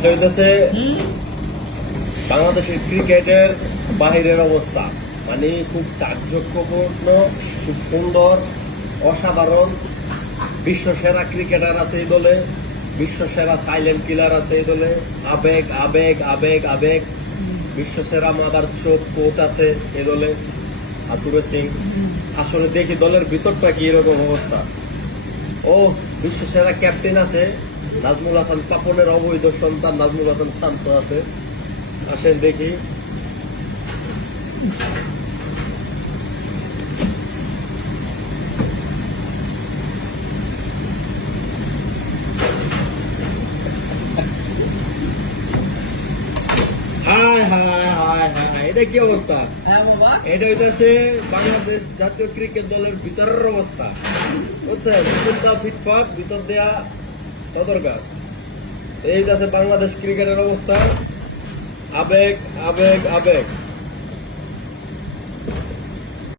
এটা হইতেছে বাংলাদেশের ক্রিকেটের বাহিরের অবস্থা, মানে খুব চাকচক্যপূর্ণ, খুব সুন্দর, অসাধারণ। বিশ্ব সেরা ক্রিকেটার আছে এই দলে, বিশ্ব সেরা সাইলেন্ট কিলার আছে এই দলে, আবেগ আবেগ আবেগ আবেগ। বিশ্ব সেরা মাদার চোখ কোচ আছে এই দলে, আতুরে সিং। আসলে দেখি দলের ভিতরটা কি এরকম অবস্থা। ও বিশ্ব সেরা ক্যাপ্টেন আছে নাজমুল হাসান পাপনের অবৈধ সন্তান নাজমুল হাসান শান্ত আছে। আসেন দেখি। হায় হায় হায় হায়, এটা কি অবস্থা? এটা হইতেছে বাংলাদেশ জাতীয় ক্রিকেট দলের ভিতরের অবস্থা, বুঝছেন? ভিতরটা ফিটফাট, ভিতর দেয়া সদরকার। এই আছে বাংলাদেশ ক্রিকেটের অবস্থা। আবেগ আবেগ আবেগ।